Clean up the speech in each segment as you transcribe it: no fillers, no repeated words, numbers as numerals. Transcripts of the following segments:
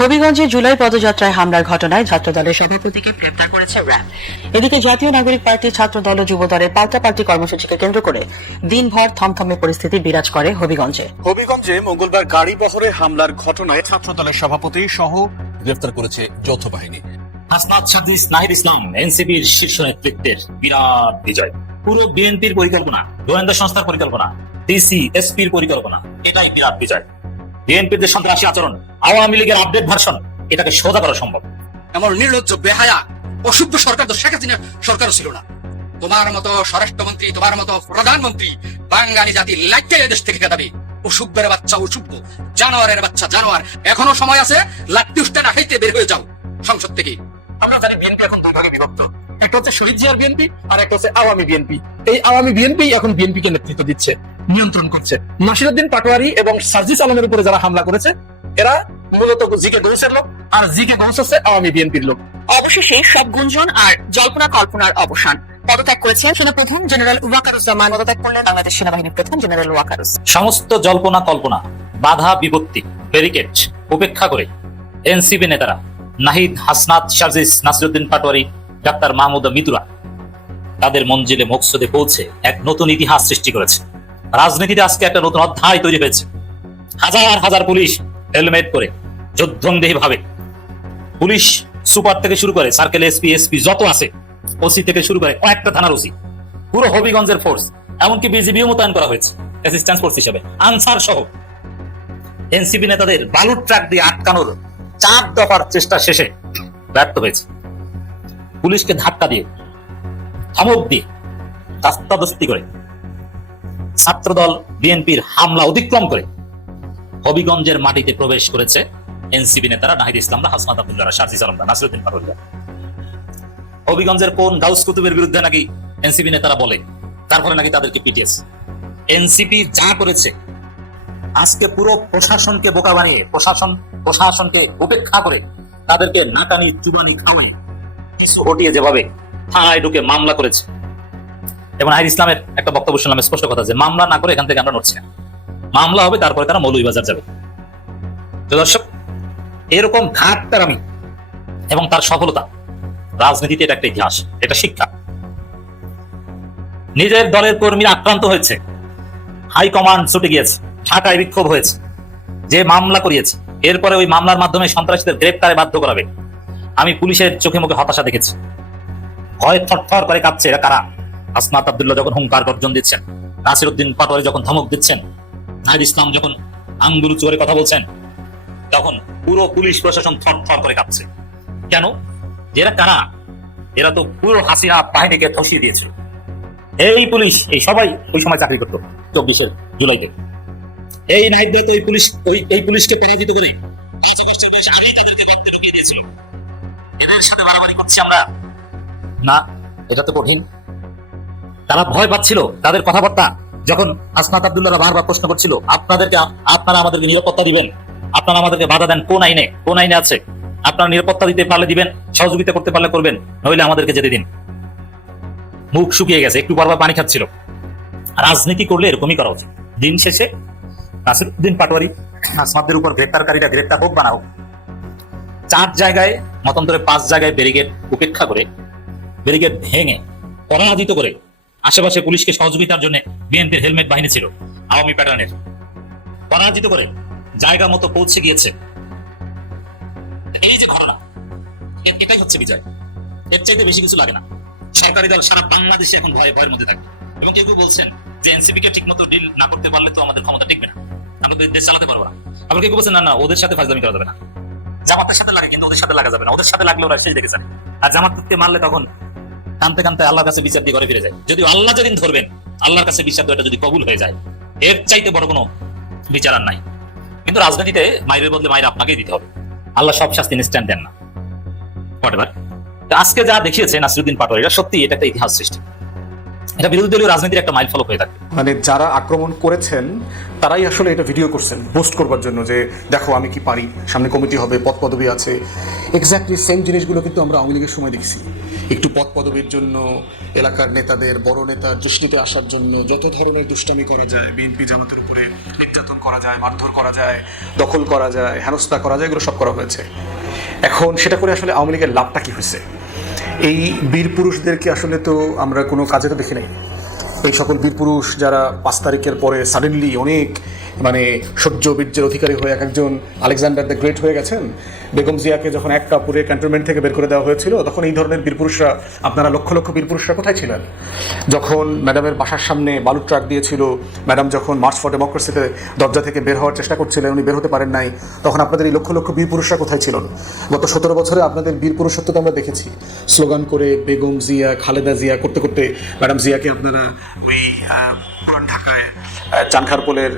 হবিগঞ্জে জুলাই পদযাত্রায় হামলার ঘটনায় ছাত্রদলের সভাপতিকে গ্রেপ্তার করেছে র্যাব। এদিকে জাতীয় নাগরিক পার্টি ছাত্রদল ও যুবদলের পাল্টাপাল্টি কর্মসূচিকে কেন্দ্র করে দিনভর থমথমে পরিস্থিতি বিরাজ করে হবিগঞ্জে। হবিগঞ্জে মঙ্গলবার গাড়ি বহরে হামলার ঘটনায় ছাত্রদলের সভাপতি সহ গ্রেফতার করেছে যৌথ বাহিনী। হাসনাত সাদিস নাহিদ ইসলাম এনসিপির শীর্ষ নেতৃত্বের বিরাট বিজয়। পুরো বিএনপির পরিকল্পনা, গোয়েন্দা সংস্থার পরিকল্পনা, ডিসি এসপির পরিকল্পনা, এটাই বিরাট বিজয়। বিএনপির যে সন্ত্রাসী আচরণ, আওয়ামী লীগের আপডেট ভার্সন, এটাকে সোজা করা সম্ভব। এমন নির্লজ্জ বেহায়া অসভ্য সরকার তো শেখ হাসিনার সরকারও ছিল না। তোমার মতো স্বরাষ্ট্রমন্ত্রী, তোমার মতো প্রধানমন্ত্রী বাঙালি জাতি লাইটে দেশ থেকে খেদাবে। অসভ্যের বাচ্চা অসভ্য, জানোয়ারের বাচ্চা জানোয়ার। এখনো সময় আছে, লাত্তি উষ্টা না খাইতে বের হয়ে যাও সংসদ থেকে। আমরা জানি বিএনপি এখন দুই ভাগে বিভক্ত, একটা হচ্ছে শহীদ জিয়ার বিএনপি আর একটা হচ্ছে আওয়ামী বিএনপি। এই আওয়ামী বিএনপি এখন বিএনপি কে নেতৃত্ব দিচ্ছে, নিয়ন্ত্রণ করছে। নাসিরউদ্দিন পাটোয়ারি এবং সার্জিস আলমের উপরে যারা হামলা করেছে এরা মূলত জিকে গৌসের লোক, আর জিকে গৌস হচ্ছে আওয়ামী বিএনপির লোক। অবশেষে সব গুঞ্জন আর জল্পনা কল্পনার অবসান। পদত্যাগ করেছেন সেনাপ্রধান জেনারেল ওয়াকারুজ্জামান, পদত্যাগ করলেন বাংলাদেশ সেনাবাহিনীর প্রধান জেনারেল ওয়াকারুজ। সমস্ত জল্পনা কল্পনা, বাধা বিপত্তি, ব্যারিকেড উপেক্ষা করে এনসিপি নেতারা নাহিদ, হাসনাত, সার্জিস, নাসিরউদ্দিন পাটোয়ারি, ডাক্তার মাহমুদ মিতুরা তাদের মঞ্জিলে মকসদে পৌঁছে এক নতুন ইতিহাস সৃষ্টি করেছে। রাজনীতিতে আজকে একটা নতুন অধ্যায় তৈরি হয়েছে। হাজার হাজার পুলিশ হেলমেট পরে যুদ্ধংদেহী ভাবে, পুলিশ সুপার থেকে শুরু করে সার্কেল এসপি যত আছে, ওসি থেকে শুরু করে কয়েকটা থানার ওসি, পুরো হবিগঞ্জের ফোর্স, এমনকি বিজিবিও মোতায়েন করা হয়েছে অ্যাসিস্ট্যান্স ফোর্স হিসেবে। আনসার সহ এনসিপি নেতাদের বালুর ট্রাক দিয়ে আটকানোর 4 দফার চেষ্টা শেষে ব্যর্থ হয়েছে। পুলিশকে ধাক্কা দিয়ে, ধমক দিয়ে, দাস্তাদস্তি করে ছাত্রদল বিএনপির হামলা অতিক্রম করে হবিগঞ্জের মাটিতে প্রবেশ করেছে এনসিপি নেতারা, নাহিদ ইসলামরা, হাসনাত আব্দুল্লাহরা, সার্জিস আলমরা, নাসিরউদ্দিন পাটোয়ারিরা। হবিগঞ্জের কোন গাউস কুতুবের বিরুদ্ধে নাকি এনসিপি নেতারা বলে, তারপরে নাকি তাদেরকে পিটিএস। এনসিপি যা করেছে, আজকে পুরো প্রশাসনকে বোকা বানিয়ে, প্রশাসনকে উপেক্ষা করে তাদেরকে নাকানি চুবানি খাওয়ায় কিছু হটিয়ে যেভাবে থানায় ঢুকে মামলা করেছে। এবং নাহিদ ইসলামের একটা বক্তব্য শুনলাম, স্পষ্ট কথা, যে মামলা না করে এখান থেকে আমরা নড়ছি না, মামলা হবে তারপরে তারা মৌলভীবাজার যাবে। তো দর্শক, এরকম ঘাটতারামি এবং তার সফলতা রাজনীতিতে এটা একটা ইতিহাস, এটা শিক্ষা। নিজের দলের কর্মীরা আক্রান্ত হয়েছে, হাইকমান্ড ছুটে গিয়েছে, ঢাকায় বিক্ষোভ হয়েছে, যে মামলা করিয়েছে, এরপরে ওই মামলার মাধ্যমে সন্ত্রাসীদের গ্রেপ্তারে বাধ্য করাবে। আমি পুলিশের চোখে মুখে হতাশা দেখেছি, ভয় থরথর করে কাঁপছে। এরা কারা? হাসনাত আব্দুল্লাহ যখন হুঙ্কার গর্জন দিচ্ছেন, নাসিরউদ্দিন পাটোয়ারি যখন ধমক দিচ্ছেন, নাহিদ ইসলাম যখন আঙ্গুল উঁচু করে কথা বলছেন, তখন পুরো পুলিশ প্রশাসন থরথর করে কাঁপছে। কেন? এরা কারা? এরা তো পুরো হাসিনা বাহিনীকে ধসিয়ে দিয়েছিল। এই পুলিশ, এই সবাই ওই সময় চাকরি করতো 24 জুলাইতে। এই নাহিদ ভাই তো এই পুলিশকে পরাজিত করে এদের সাথে বাড়াবাড়ি করছি আমরা না, এটা তো কঠিন। তারা ভয় পাচ্ছিল, তাদের কথাবার্তা যখন হাসনাত আব্দুল্লাহরা বারবার প্রশ্ন করছিল, আপনারা আমাদেরকে নিরাপত্তা দিবেন, আপনারা আমাদেরকে বাধা দেন কোন আইনে আছে, আপনারা নিরাপত্তা দিতে পারলে দিবেন, সহযোগিতা করতে পারলে করবেন, নইলে আমাদেরকে যেতে দিন। মুখ শুকিয়ে গেছে, একটু বারবার পানি খাচ্ছিল। রাজনীতি করলে এরকমই করা উচিত। দিন শেষে নাসিরউদ্দিন পাটোয়ারি, হাসনাতদের উপর গ্রেপ্তারকারীরা গ্রেপ্তার হোক বা না হোক, 4 জায়গায় মতান্তরে 5 জায়গায় ব্যারিকেড উপেক্ষা করে, ব্যারিকেড ভেঙে পরাজিত করে, আশেপাশে পুলিশকে সহযোগিতার জন্য বিএনপির হেলমেট বাহিনী ছিল আওয়ামী প্যাটার্নের, পরাজিত করে জায়গা মতো পৌঁছে গিয়েছে। এই যে ঘটনা, এটাই হচ্ছে বিজয়। এর চাইতে বেশি কিছু লাগে না। সরকারি দল সারা বাংলাদেশে এখন ভয়ের মধ্যে থাকে। এবং কেউ বলছেন যে এনসিপি কে ঠিক মতো ডিল না করতে পারলে তো আমাদের ক্ষমতা টিকবে না, আমরা তো দেশ চালাতে পারবো না। আবার কেউ বলছেন না, ওদের সাথে ফাজলামি করা যাবে না। জামাতের সাথে লাগে, কিন্তু ওদের সাথে লাগা যাবে না। ওদের সাথে লাগলে ওরা শেষ দেখে যায়। আর জামাতকে মারলে তখন কানতে কানতে আল্লাহর কাছে বিচার দিয়ে ঘরে ফিরে যায়। যদি আল্লাহ যেদিন ধরবেন, আল্লাহর কাছে বিচার দেওয়াটা যদি কবুল হয়ে যায়, এর চাইতে বড় কোনো বিচার আর নাই। কিন্তু রাজনীতিতে মায়ের বদলে মায়ের আপনাকেই দিতে হবে। আল্লাহ সব শাস্তি ইনস্ট্যান্ট দেন না। আজকে যা দেখিয়েছে নাসিরউদ্দিন পাটোয়ারি, সত্যি এটা একটা ইতিহাস সৃষ্টি। এটা বিরোধী দলীয় রাজনীতির একটা মাইলফলক হয়ে থাকে। মানে যারা আক্রমণ করেছেন তারাই আসলে এটা ভিডিও করছেন পোস্ট করবার জন্য, যে দেখো আমি কি পারি, সামনে কমিটি হবে, পদ পদবি আছে। এক্স্যাক্টলি সেম জিনিসগুলো কিন্তু আমরা আওয়ামী লীগের সময় দেখছি। একটু পদ পদবীর জন্য, এলাকার নেতাদের, বড় নেতার দৃষ্টিতে আসার জন্য যত ধরনের দুষ্টামি করা যায়, বিএনপি জামাতের উপরে নির্যাতন করা যায়, মারধর করা যায়, দখল করা যায়, হেনস্থা করা যায়, এগুলো সব করা হয়েছে। এখন সেটা করে আসলে আওয়ামী লীগের লাভটা কি হয়েছে? এই বীর পুরুষদেরকে আসলে তো আমরা কোনো কাজে তো দেখি নাই। এই সকল বীর পুরুষ যারা 5 তারিখের পরে সাডেনলি অনেক মানে সহ্য বীর্যের অধিকারী হয়ে এক একজন আলেকজান্ডার দ্য গ্রেট হয়ে গেছেন। বেগম জিয়াকে যখন এক কাপড়ে ক্যান্টনমেন্ট থেকে বের করে দেওয়া হয়েছিল, তখন এই ধরনের বীর পুরুষরা, আপনারা লক্ষ লক্ষ বীর পুরুষরা কোথায় ছিলেন? যখন ম্যাডামের বাসার সামনে বালু ট্রাক দিয়েছিল, ম্যাডাম যখন মার্চ ফর ডেমোক্রেসিতে দরজা থেকে বের হওয়ার চেষ্টা করছিলেন, উনি বের হতে পারেন নাই, তখন আপনাদের এই লক্ষ লক্ষ বীর পুরুষরা কোথায় ছিলেন? গত 17 বছরে আপনাদের বীর পুরুষত্ব তো আমরা দেখেছি। স্লোগান করে বেগম জিয়া, খালেদা জিয়া করতে করতে ম্যাডাম জিয়াকে আপনারা ওই পুরান ঢাকায় চানখারপোলের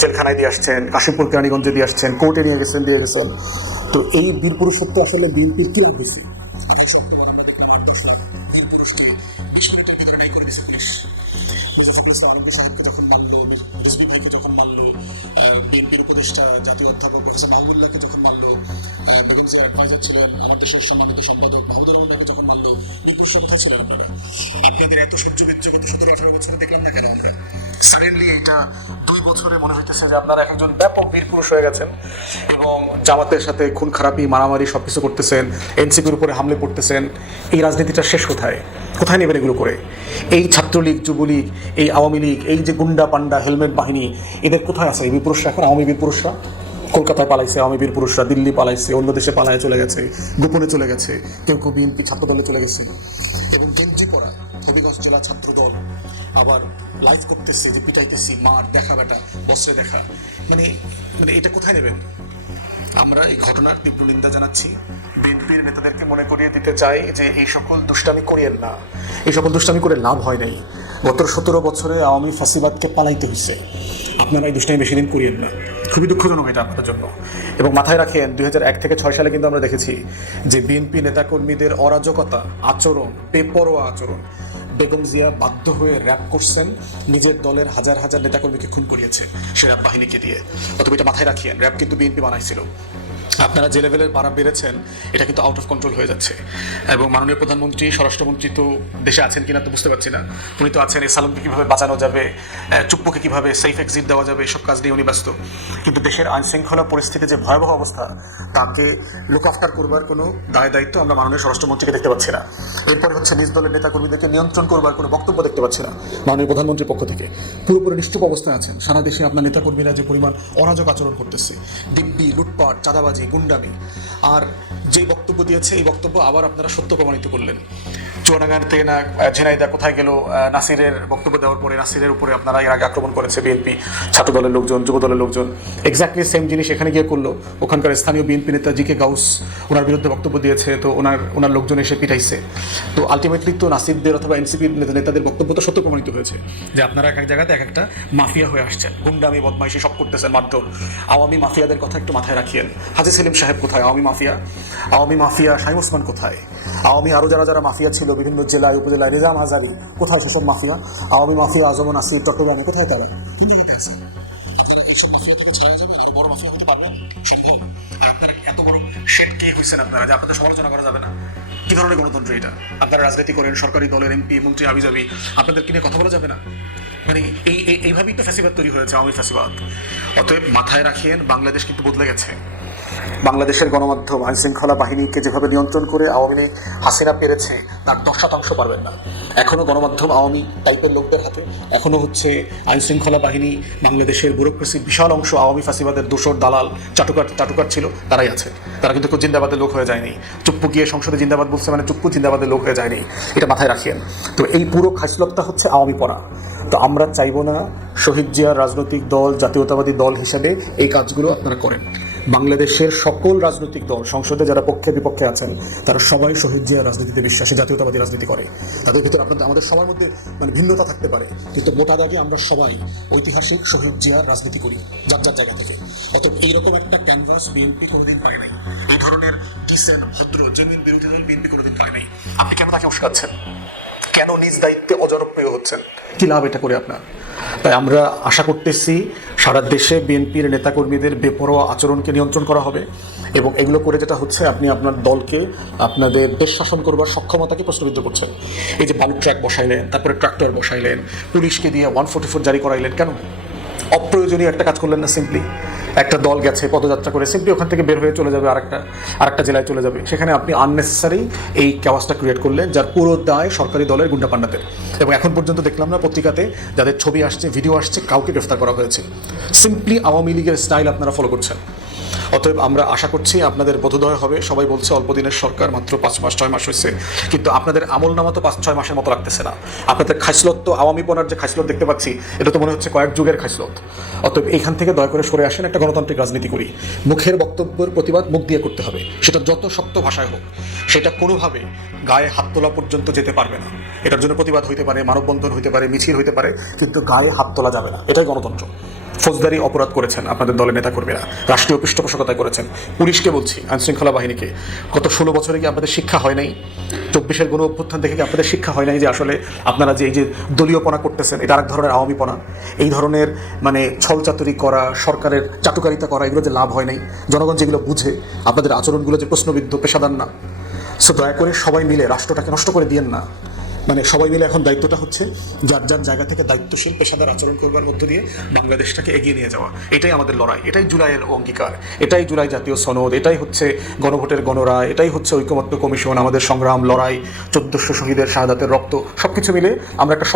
জেলখানায় দিয়ে আসছেন, কাশিমপুর কেরানীগঞ্জে দিয়ে আসছেন, কোর্টে নিয়ে গেছেন, দিয়ে গেছেন। তো এই বীর পুরুষত্ব আসলে বিএনপির কি লাভ হয়েছে? যখন মানলো, রিজভী ভাইকে যখন মানলো, বিএনপির উপদেষ্টা জাতীয় অধ্যাপক প্রফেসর মাহমুদুল্লাহকে যখন মানলো, বেগম জিয়ার অ্যাডভাইজার ছিলেন আমাদের শেষ সম্মানিত সম্পাদক মাহমুদুর রহমানকে যখন মানলো, বীর পুরুষরা কোথায় ছিলেন আপনারা? আপনাদের এত সহ্য বিচ্ছ গত 17-18 বছরে দেখলাম না কেন আমরা? সাডেনলি এটা 2 বছরে মনে হইতেছে যে আপনারা একজন ব্যাপক বীর পুরুষ হয়ে গেছেন এবং জামাতের সাথে খুন খারাপি, মারামারি সবকিছু করতেছেন, এনসিপির উপরে হামলে পড়তেছেন। এই রাজনীতিটা শেষ কোথায়? কোথায় নেবেন এগুলো করে? এই ছাত্রলীগ, যুবলীগ, এই আওয়ামী লীগ, এই যে গুন্ডা পান্ডা হেলমেট বাহিনী, এদের কোথায় আছে এই বীর পুরুষরা? এখন আওয়ামী বীর পুরুষরা কলকাতায় পালাইছে, আওয়ামী বীর পুরুষরা দিল্লি পালাইছে, অন্য দেশে পালায় চলে গেছে, গোপনে চলে গেছে, কেউ কেউ বিএনপি ছাত্র দলে চলে গেছে। এবং গেঞ্জি পরা হবিগঞ্জ জেলা ছাত্র দল আবার লাইভ করতেছে যে পিটাইতেছি, মার দেখা, বেটা বসে দেখা, মানে মানে এটা কোথায় নেবেন? আমরা এই ঘটনার তীব্র নিন্দা জানাচ্ছি। বিএনপির নেতাদেরকে মনে করিয়ে দিতে চাই যে এই সকল দুষ্টামি করিয়েন না, এই সকল দুষ্টামি করে লাভ হয় নাই। গত 17 বছরে আওয়ামী ফাঁসিবাদকে পালাইতে হয়েছে। আপনারা এই দুষ্টামি বেশি দিন করিয়েন না, খুবই দুঃখজনক এটা আপনাদের জন্য। এবং মাথায় রাখেন 2001 থেকে 6 সালে কিন্তু আমরা দেখেছি যে বিএনপি নেতাকর্মীদের অরাজকতা, আচরণ, বেপরোয়া আচরণ, বেগম জিয়া বাধ্য হয়ে র্যাপ করছেন, নিজের দলের হাজার হাজার নেতাকর্মীকে খুন করিয়েছে সে র্যাব বাহিনীকে দিয়ে। অথবা এটা মাথায় রাখিয়েন, র্যাব কিন্তু বিএনপি বানাইছিল। আপনারা যে লেভেলের পাড়া বেড়েছেন এটা কিন্তু আউট অফ কন্ট্রোল হয়ে যাচ্ছে। এবং মাননীয় প্রধানমন্ত্রী, স্বরাষ্ট্রমন্ত্রী তো দেশে আছেন কিনা তো বুঝতে পারছি না, উনি তো আছেন এই সালামকে কীভাবে বাঁচানো যাবে, চুপ্পুকে কীভাবে সেফ এক্সিট দেওয়া যাবে, এসব কাজ নিয়ে উনি ব্যস্ত। কিন্তু দেশের আইনশৃঙ্খলা পরিস্থিতি যে ভয়াবহ অবস্থা, তাকে লুক আফটার করবার কোনো দায়িত্ব আমরা মাননীয় স্বরাষ্ট্রমন্ত্রীকে দেখতে পাচ্ছি না। এরপরে হচ্ছে নিজ দলের নেতাকর্মীদেরকে নিয়ন্ত্রণ করবার কোনো বক্তব্য দেখতে পাচ্ছি না মাননীয় প্রধানমন্ত্রীর পক্ষ থেকে। পুরোপুরি নিশ্চুপ অবস্থায় আছেন। সারা দেশে আপনার নেতাকর্মীরা যে পরিমাণ অরাজক আচরণ করতেছে, দিব্যি, লুটপাট, চাঁদাবাজি, গুন্ডামি, আর যে বক্তব্য দিয়েছে এই বক্তব্য আবার আপনারা সত্য প্রমাণিত করলেন। চুয়াডাঙ্গার থেকে না ঝিনাইদা কোথায় গেল, নাসিরের বক্তব্য দেওয়ার পরে নাসিরের উপরে আপনারা এর আগে আক্রমণ করেছে বিএনপি, ছাত্র দলের লোকজন, যুব দলের লোকজন, এক্স্যাক্টলি সেম জিনিস এখানে গিয়ে করলো। ওখানকার স্থানীয় বিএনপি নেতা জি.কে. গাউস ওনার বিরুদ্ধে বক্তব্য দিয়েছে, তো ওনার লোকজন এসে পিটাইছে। তো আলটিমেটলি তো নাসিরদের অথবা এনসিপি নেতাদের বক্তব্য তো সত্য প্রমাণিত হয়েছে যে আপনারা এক এক জায়গাতে এক একটা মাফিয়া হয়ে আসছেন, গুন্ডামি, বদমাইশি সব করতেছেন, মারধর। আওয়ামী মাফিয়াদের কথা একটু মাথায় রাখিয়েন। হাজী সেলিম সাহেব কোথায়? আওয়ামী মাফিয়া শাহিম ওসমান কোথায়? আওয়ামী আরও যারা মাফিয়া ছিল বিভিন্ন জেলায় উপজেলায়, নিজাম হাজারি কোথায়? সেসব মাফিয়া, আওয়ামী মাফিয়া আজম নাসির চট্টগ্রামে কোথায় তারা? আর আপনারা এত বড় শেড কে হয়েছেন আপনারা যে আপনাদের সমালোচনা করা যাবে না? কি ধরনের গণতন্ত্র এটা? আপনারা রাজনীতি করেন, সরকারি দলের এমপি মন্ত্রী আবিজাবি, আপনাদের কিনে কথা বলা যাবে না? মানে এইভাবেই তো ফ্যাসিবাদ তৈরি হয়েছে, আওয়ামী ফ্যাসিবাদ। অতএব মাথায় রাখিয়েন, বাংলাদেশ কিন্তু বদলে গেছে। বাংলাদেশের গণমাধ্যম, আইনশৃঙ্খলা বাহিনীকে যেভাবে নিয়ন্ত্রণ করে আওয়ামী লীগ হাসিনা পেরেছে, তার 10% পারবেন না। এখনো গণমাধ্যম আওয়ামী টাইপের লোকদের হাতে, এখনো হচ্ছে আইনশৃঙ্খলা বাহিনী, বাংলাদেশের ব্যুরোক্রেসির বিশাল অংশ আওয়ামী ফাঁসিবাদের দোসর, দালাল, চাটুকার ছিল, তারাই আছে। তারা কিন্তু জিন্দাবাদের লোক হয়ে যায়নি। চুপ্পু গিয়ে সংসদে জিন্দাবাদ বলছে মানে চুপ্পু জিন্দাবাদের লোক হয়ে যায়নি, এটা মাথায় রাখিয়েন। তো এই পুরো খাসলতটা হচ্ছে আওয়ামী পড়া। তো আমরা চাইবো না শহীদ জিয়ার রাজনৈতিক দল, জাতীয়তাবাদী দল হিসেবে এই কাজগুলো আপনারা করেন। বাংলাদেশের সকল রাজনৈতিক দল, সংসদে যারা পক্ষে বিপক্ষে আছেন, তারা সবাই শহীদ জিয়ার রাজনীতিতে বিশ্বাসী, জাতীয়তাবাদী রাজনীতি করে। তাদের ভিতরে আমাদের সবার মধ্যে মানে ভিন্নতা থাকতে পারে, কিন্তু মোটা দাগে আমরা সবাই ঐতিহাসিক শহীদ জিয়ার রাজনীতি করি যার জায়গা থেকে। অতএব এইরকম একটা ক্যানভাস বিএনপি কোনোদিন পায় নাই। এই ধরনের ডিসেন্ট, ভদ্র, জমিন বিরোধী দল বিএনপি কোনোদিন পায় নাই। আপনি কেন তাকে উস্কাচ্ছেন? কেন নিজ দায়িত্বে অজনপ্রিয় হতে হচ্ছেন, কি লাভ এটা করে আপনার? তাই আমরা আশা করতেছি সারা দেশে বিএনপির নেতাকর্মীদের বেপরোয়া আচরণকে নিয়ন্ত্রণ করা হবে, এবং এগুলো করে যেটা হচ্ছে আপনি আপনার দলকে, আপনাদের দেশ শাসন করবার সক্ষমতাকে প্রশ্নবিদ্ধ করছেন। এই যে বালু ট্রাক বসাইলেন, তারপরে ট্রাক্টর বসাইলেন, পুলিশকে দিয়ে 144 জারি করাইলেন, কেন? অপ্রয়োজনীয় একটা কাজ করলেন না? সিম্পলি একটা দল গেছে পদযাত্রা করে, সিম্পলি ওখান থেকে বের হয়ে চলে যাবে আরেকটা জেলায় চলে যাবে, সেখানে আপনি আননেসেসারি এই ক্যাওয়াসটা ক্রিয়েট করলেন, যার পুরো দায় সরকারি দলের গুন্ডা পান্ডাদের। এবং এখন পর্যন্ত দেখলাম না পত্রিকাতে যাদের ছবি আসছে, ভিডিও আসছে, কাউকে গ্রেফতার করা হয়েছে। সিম্পলি আওয়ামী লীগের স্টাইল আপনারা ফলো করছেন। অতএব আমরা আশা করছি আপনাদের বোধোদয় হবে। সবাই বলছে অল্প দিনের সরকার, মাত্র 5 মাস 6 মাস হয়েছে, কিন্তু আপনাদের আমল নামা তো 5-6 মাসের মতো লাগতেছে না। আপনাদের খাইসলত তো, আওয়ামীপনার যে খাইসলত দেখতে পাচ্ছি, এটা তো মনে হচ্ছে কয়েক যুগের খাইসলত। অতএব এইখান থেকে দয়া করে সরে আসেন, একটা গণতান্ত্রিক রাজনীতি করি। মুখের বক্তব্যের প্রতিবাদ মুখ দিয়ে করতে হবে, সেটা যত শক্ত ভাষায় হোক, সেটা কোনোভাবে গায়ে হাত তোলা পর্যন্ত যেতে পারবে না। এটার জন্য প্রতিবাদ হইতে পারে, মানববন্ধন হইতে পারে, মিছিল হইতে পারে, কিন্তু গায়ে হাত তোলা যাবে না। এটাই গণতন্ত্র। ফৌজদারি অপরাধ করেছেন আপনাদের দলের নেতাকর্মীরা, রাষ্ট্রীয় পৃষ্ঠপোষকতায় করেছেন। পুলিশকে বলছি, আইনশৃঙ্খলা বাহিনীকে, গত 16 বছরে কি আপনাদের শিক্ষা হয় নাই? 24-এর গণ অভ্যুত্থান দেখে কি আপনাদের শিক্ষা হয় নাই যে আসলে আপনারা যে এই যে দলীয়পনা করতেছেন, এটা আরেক ধরনের আওয়ামীপনা? এই ধরনের মানে ছলচাতুরি করা, সরকারের চাটুকারিতা করা, এগুলো যে লাভ হয় নাই? জনগণ যেগুলো বুঝে, আপনাদের আচরণগুলো যে প্রশ্নবিদ্ধ, পেশাদার না। সো দয়া করে সবাই মিলে রাষ্ট্রটাকে নষ্ট করে দিয়েন না। মানে সবাই মিলে এখন দায়িত্বটা হচ্ছে যার যার জায়গা থেকে দায়িত্বশীল পেশাদার আচরণ করবার মধ্য দিয়ে বাংলাদেশটাকে এগিয়ে নিয়ে যাওয়া। এটাই আমাদের লড়াই, এটাই জুলাইয়ের অঙ্গীকার, এটাই জুলাই জাতীয় সনদ, এটাই হচ্ছে গণভোটের গণরায়, এটাই হচ্ছে ঐকমত্য কমিশন, আমাদের সংগ্রাম, লড়াই, 1400 শহীদের শাহাদাতের রক্ত, সবকিছু মিলে আমরা একটা